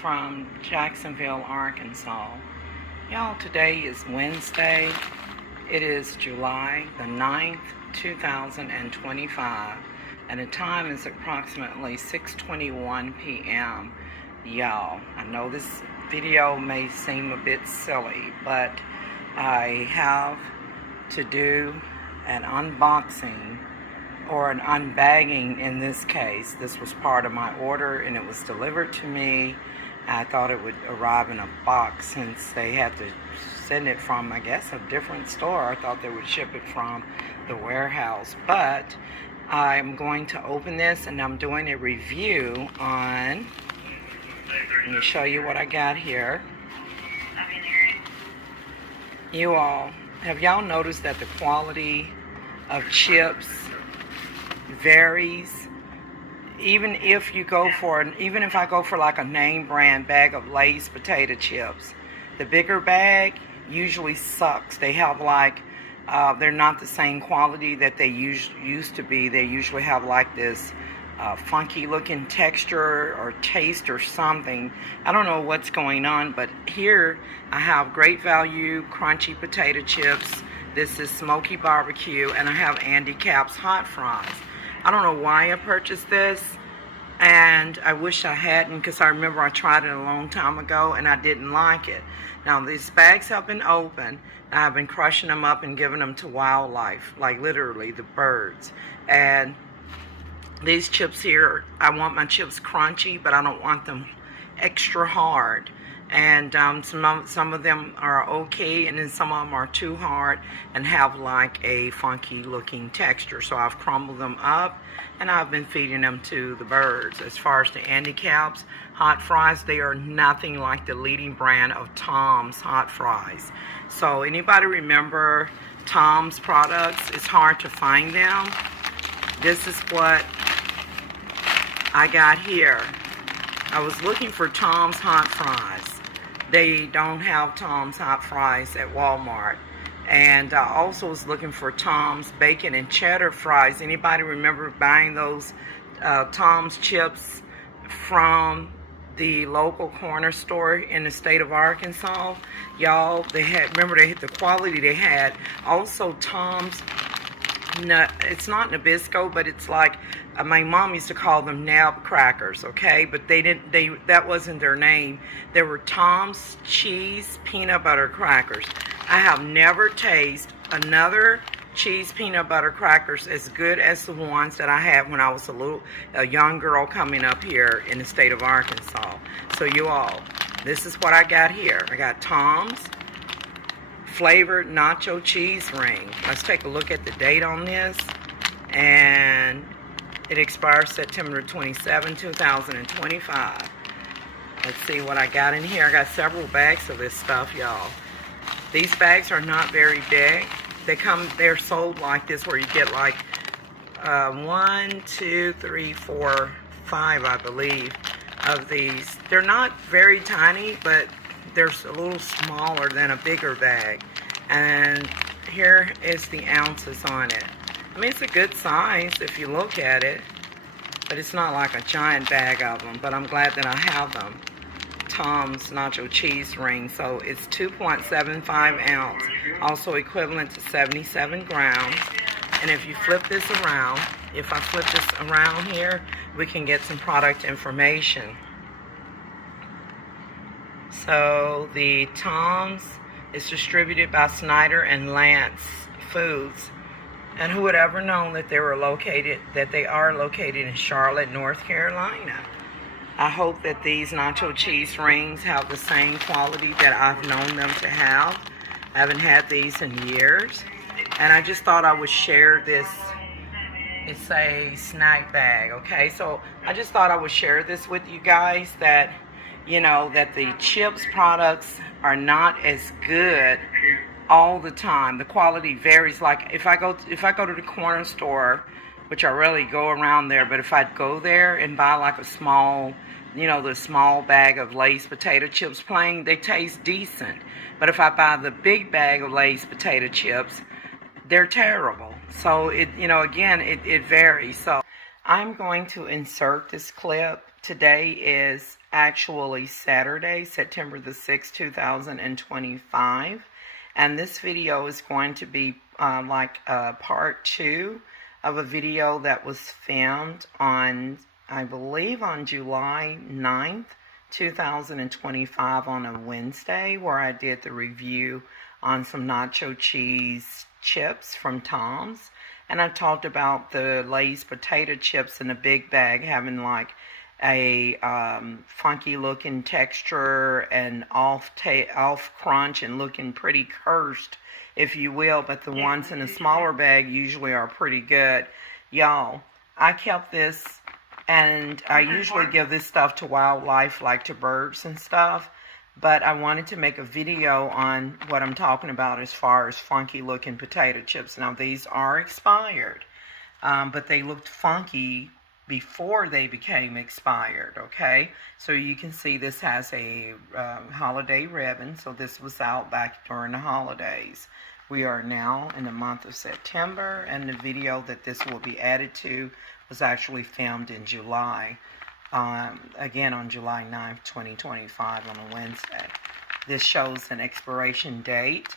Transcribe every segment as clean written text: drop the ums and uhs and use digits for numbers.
From Jacksonville, Arkansas. Y'all, today is Wednesday. It is July the 9th, 2025, and the time is approximately 6:21 p.m. Y'all, I know this video may seem a bit silly, but I have to do an unboxing or an unbagging in this case. This was part of my order and it was delivered to me. I thought it would arrive in a box since they had to send it from, I guess, a different store. I thought they would ship it from the warehouse. But I'm going to open this and I'm doing a review on, let me show you what I got here. You all, have y'all noticed that the quality of chips varies? Even if you go for, even if I go for like a name brand bag of Lay's potato chips, the bigger bag usually sucks. They have like, they're not the same quality that they used to be. They usually have like this funky looking texture or taste or something. I don't know what's going on, but here I have Great Value crunchy potato chips. This is smoky barbecue, and I have Andy Capp's hot fries. I don't know why I purchased this, and I wish I hadn't, because I remember I tried it a long time ago and I didn't like it. Now these bags have been open. I've been crushing them up and giving them to wildlife, like literally the birds. And these chips here, I want my chips crunchy, but I don't want them extra hard. And some of them are okay, and then some of them are too hard and have like a funky looking texture. So I've crumbled them up and I've been feeding them to the birds. As far as the Andy Capp's hot fries, they are nothing like the leading brand of Tom's hot fries. So anybody remember Tom's products? It's hard to find them. This is what I got here. I was looking for Tom's hot fries. They don't have Tom's hot fries at Walmart. And I also was looking for Tom's bacon and cheddar fries. Anybody remember buying those Tom's chips from the local corner store in the state of Arkansas? Y'all, they had, remember the quality they had. Also Tom's, it's not Nabisco, but it's like, my mom used to call them nab crackers, okay? But that wasn't their name. They were Tom's cheese peanut butter crackers. I have never tasted another cheese peanut butter crackers as good as the ones that I had when I was a young girl coming up here in the state of Arkansas. So you all, this is what I got here. I got Tom's flavored nacho cheese ring. Let's take a look at the date on this. And it expires September 27, 2025. Let's see what I got in here. I got several bags of this stuff, y'all. These bags are not very big. They're sold like this, where you get like 1, 2, 3, 4, 5, I believe, of these. They're not very tiny, but they're a little smaller than a bigger bag. And here is the ounces on it. I mean, it's a good size if you look at it, but it's not like a giant bag of them, but I'm glad that I have them. Tom's nacho cheese ring. So it's 2.75 ounce, also equivalent to 77 grams. And if you flip this around, if I flip this around here, we can get some product information. So the Tom's is distributed by Snyder and Lance Foods. And who would ever known that they are located in Charlotte, North Carolina. I hope that these nacho cheese rings have the same quality that I've known them to have. I haven't had these in years. And I just thought I would share this. It's a snack bag, okay? So I just thought I would share this with you guys, that, you know, that the chips products are not as good all the time. The quality varies. Like if I go to the corner store, which I rarely go around there, but if I'd go there and buy like a small, you know, the small bag of Lay's potato chips plain, they taste decent. But if I buy the big bag of Lay's potato chips, they're terrible. So it, you know, again, it varies. So I'm going to insert this clip. Today is actually Saturday, September the 6th, 2025. And this video is going to be part 2 of a video that was filmed on, I believe, on July 9th, 2025 on a Wednesday, where I did the review on some nacho cheese chips from Tom's. And I talked about the Lay's potato chips in a big bag having like a funky looking texture and off crunch and looking pretty cursed, if you will, but the ones in a smaller bag usually are pretty good. Y'all, I kept this, and I usually give this stuff to wildlife, like to birds and stuff, but I wanted to make a video on what I'm talking about as far as funky looking potato chips. Now these are expired, but they looked funky before they became expired, okay? So you can see this has a holiday ribbon, so this was out back during the holidays. We are now in the month of September, and the video that this will be added to was actually filmed in July, again on July 9th, 2025 on a Wednesday. This shows an expiration date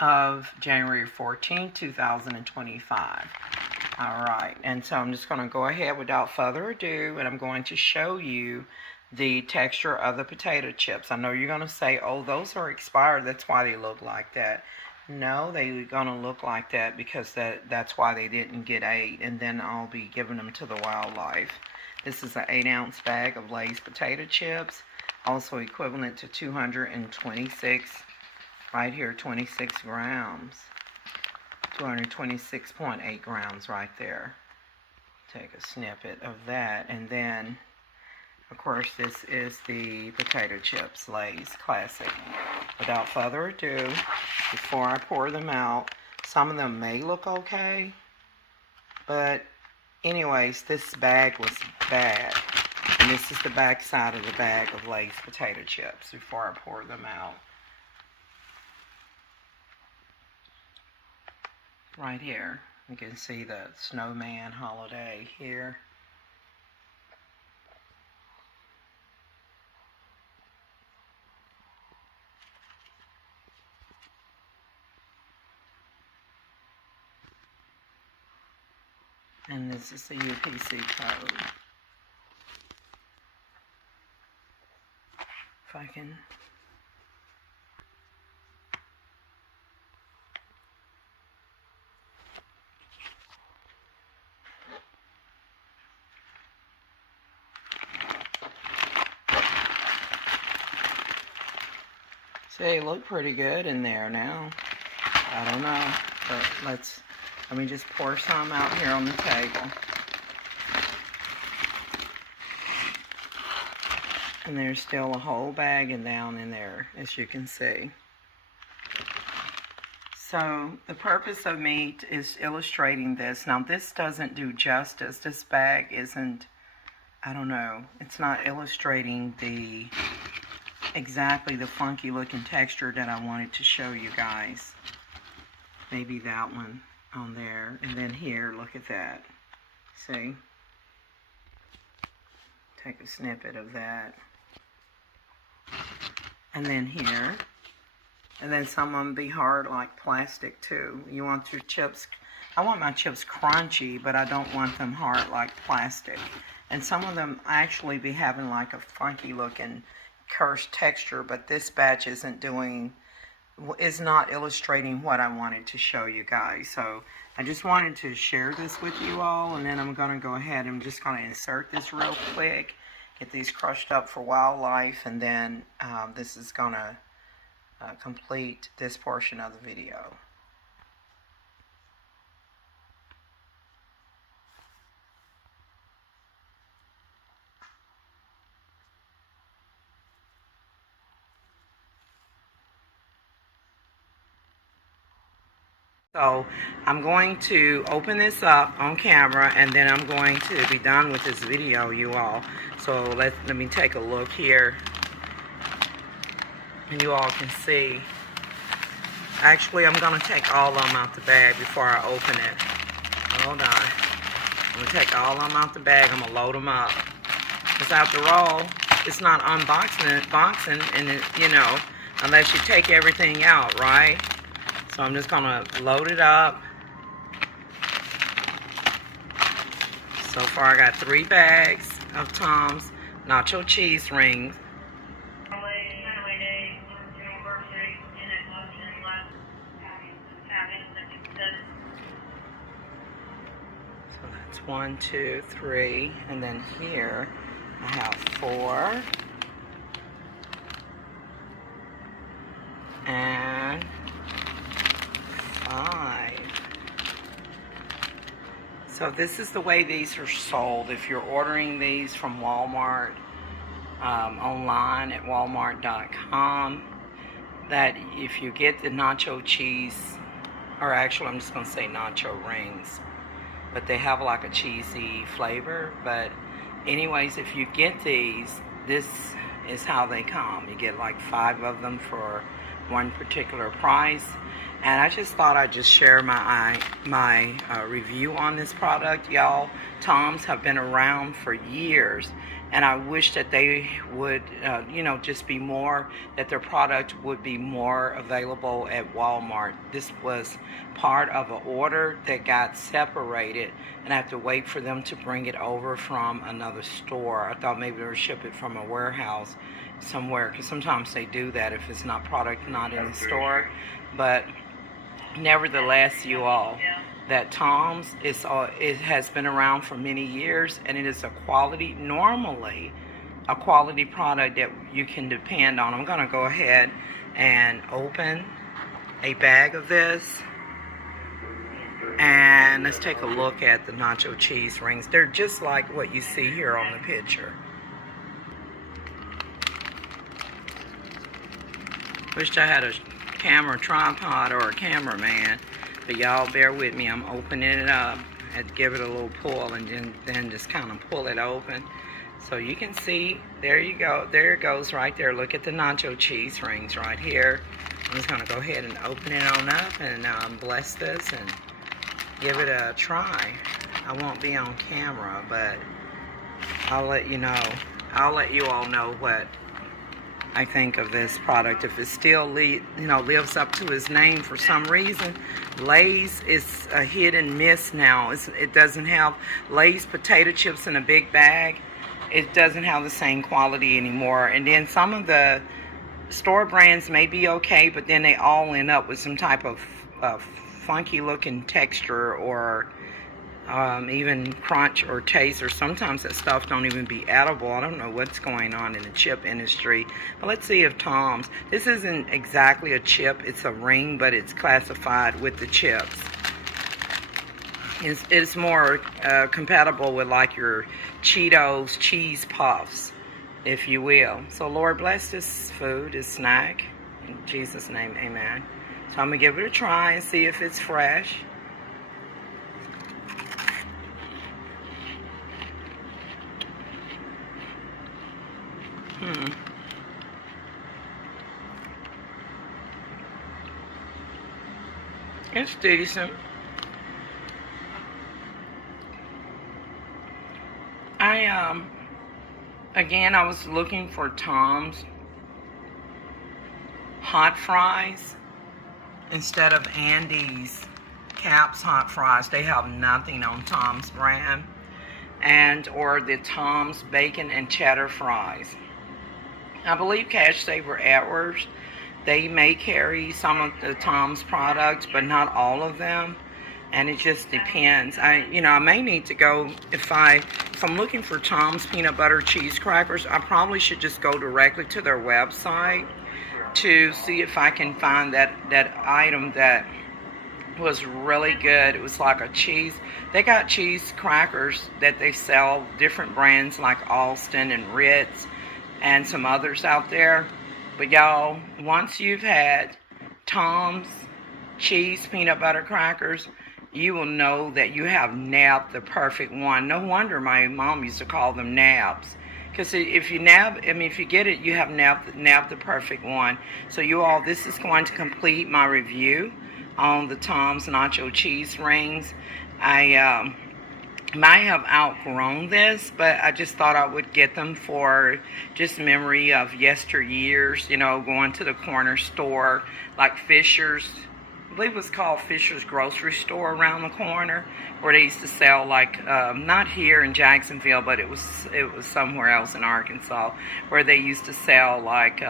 of January 14th, 2025. Alright, and so I'm just going to go ahead without further ado, and I'm going to show you the texture of the potato chips. I know you're going to say, oh, those are expired, that's why they look like that. No, they're going to look like that because that's why they didn't get ate, and then I'll be giving them to the wildlife. This is an 8-ounce bag of Lay's potato chips, also equivalent to 226, right here, 26 grams. 226.8 grams right there. Take a snippet of that, and then of course this is the potato chips, Lay's classic. Without further ado, before I pour them out, some of them may look okay, but anyways, this bag was bad, and this is the back side of the bag of Lay's potato chips before I pour them out. Right here, you can see the snowman holiday here. And this is the UPC code. If I can... See, they look pretty good in there now. I don't know, but let me just pour some out here on the table. And there's still a whole bag and down in there, as you can see. So the purpose of me is illustrating this. Now this doesn't do justice. This bag isn't, I don't know, it's not illustrating exactly the funky looking texture that I wanted to show you guys. Maybe that one on there, and then here, look at that. See? Take a snippet of that. And then here. And then some of them be hard like plastic too. You want your chips, I want my chips crunchy, but I don't want them hard like plastic. And some of them actually be having like a funky looking cursed texture, but this batch is not illustrating what I wanted to show you guys. So I just wanted to share this with you all, and then I'm going to go ahead and I'm just going to insert this real quick, get these crushed up for wildlife, and then this is going to complete this portion of the video. So I'm going to open this up on camera, and then I'm going to be done with this video, you all. So let me take a look here, and you all can see. Actually, I'm going to take all of them out the bag before I open it. Hold on. I'm going to take all of them out the bag. I'm going to load them up. Because after all, it's not unboxing, and it, you know, unless you take everything out, right? So I'm just going to load it up. So far I got 3 bags of Tom's nacho cheese rings. So that's 1, 2, 3, and then here I have 4. And 5. So this is the way these are sold. If you're ordering these from Walmart, online at walmart.com, that if you get the nacho cheese, or actually I'm just going to say nacho rings, but they have like a cheesy flavor. But anyways, if you get these, this is how they come. You get like 5 of them for one particular price. And I just thought I'd just share my review on this product, y'all. Tom's have been around for years, and I wish that they would, you know, just be more, that their product would be more available at Walmart. This was part of an order that got separated, and I have to wait for them to bring it over from another store. I thought maybe they would ship it from a warehouse somewhere, because sometimes they do that if it's not product not in the store. But nevertheless, you all, that Tom's it has been around for many years, and it is a quality, normally a quality product that you can depend on. I'm going to go ahead and open a bag of this, and let's take a look at the nacho cheese rings. They're just like what you see here on the picture. Wished I had a camera tripod or a cameraman, but y'all bear with me. I'm opening it up. I had to give it a little pull, and then just kind of pull it open. So you can see, there you go. There it goes right there. Look at the nacho cheese rings right here. I'm just going to go ahead and open it on up and bless this and give it a try. I won't be on camera, but I'll let you know. I'll let you all know what I think of this product. If it still lives up to its name for some reason. Lay's is a hit and miss now. It doesn't have Lay's potato chips in a big bag. It doesn't have the same quality anymore. And then some of the store brands may be okay, but then they all end up with some type of funky looking texture, or even crunch or taste, or sometimes that stuff don't even be edible. I don't know what's going on in the chip industry. But let's see if Tom's, this isn't exactly a chip, it's a ring, but it's classified with the chips. It's more compatible with like your Cheetos cheese puffs, if you will. So Lord bless this food, this snack. In Jesus' name, amen. So I'm going to give it a try and see if it's fresh. It's decent. Again, I was looking for Tom's hot fries instead of Andy's Caps hot fries. They have nothing on Tom's brand. Or the Tom's bacon and cheddar fries. I believe Cash Saver Edwards, they may carry some of the Tom's products, but not all of them. And it just depends. I may need to go, if I'm looking for Tom's peanut butter cheese crackers, I probably should just go directly to their website to see if I can find that item that was really good. It was like a cheese. They got cheese crackers that they sell, different brands like Alston and Ritz and some others out there. But y'all, once you've had Tom's cheese peanut butter crackers, you will know that you have nabbed the perfect one. No wonder my mom used to call them nabs. Because if you get it, you have nabbed the perfect one. So you all, this is going to complete my review on the Tom's Nacho Cheese Rings. I might have outgrown this, but I just thought I would get them for just memory of yesteryears, going to the corner store like Fisher's. I believe it was called Fisher's Grocery Store around the corner, where they used to sell like, not here in Jacksonville, but it was somewhere else in Arkansas, where they used to sell like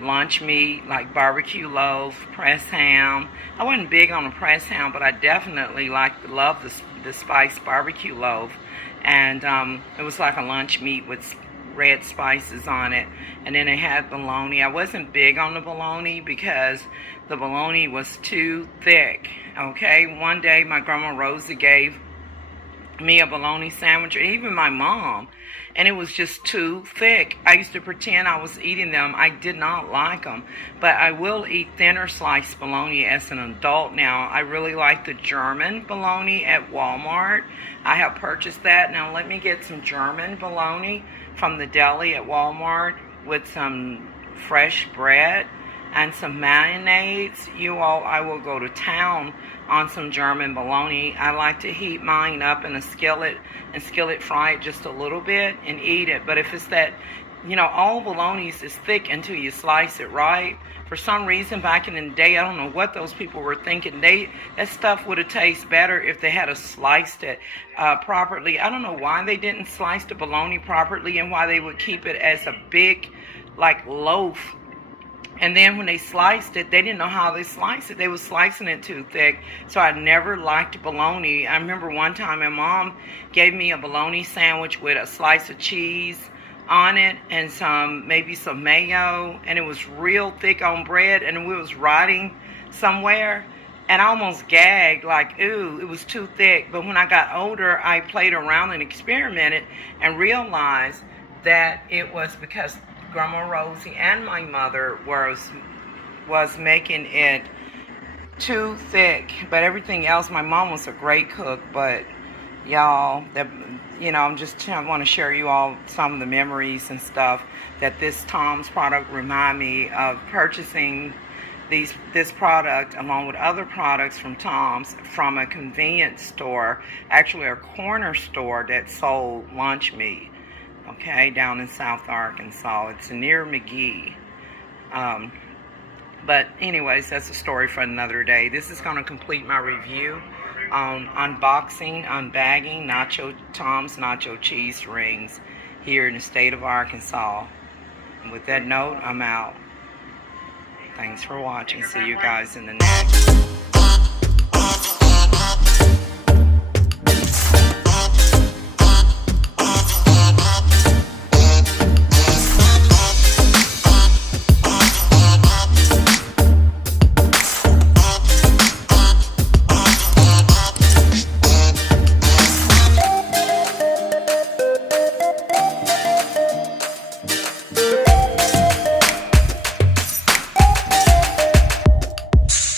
lunch meat, like barbecue loaf, pressed ham. I wasn't big on the pressed ham, but I definitely love the spiced barbecue loaf. And it was like a lunch meat with red spices on it. And then they had bologna. I wasn't big on the bologna because the bologna was too thick. Okay, one day my grandma Rosie gave me a bologna sandwich, or even my mom, and it was just too thick. I used to pretend I was eating them. I did not like them, but I will eat thinner sliced bologna as an adult now. I really like the German bologna at Walmart. I have purchased that. Now let me get some German bologna from the deli at Walmart with some fresh bread and some mayonnaise. You all, I will go to town on some German bologna. I like to heat mine up in a skillet and skillet fry it just a little bit and eat it. But if it's that, all bologna is thick until you slice it right. For some reason back in the day, I don't know what those people were thinking. That stuff would have tasted better if they had sliced it properly. I don't know why they didn't slice the bologna properly and why they would keep it as a big loaf. And then when they sliced it, they didn't know how they sliced it. They were slicing it too thick. So I never liked bologna. I remember one time my mom gave me a bologna sandwich with a slice of cheese on it and maybe some mayo. And it was real thick on bread. And we was riding somewhere. And I almost gagged, ooh, it was too thick. But when I got older, I played around and experimented and realized that it was because Grandma Rosie and my mother was making it too thick. But everything else, my mom was a great cook. But y'all, I want to share you all some of the memories and stuff that this Tom's product remind me of purchasing this product along with other products from Tom's from a convenience store, actually a corner store that sold lunch meat. Okay, down in South Arkansas. It's near McGee. But anyways, that's a story for another day. This is going to complete my review on unboxing, unbagging Tom's Nacho Cheese Rings here in the state of Arkansas. And with that note, I'm out. Thanks for watching. See you guys in the next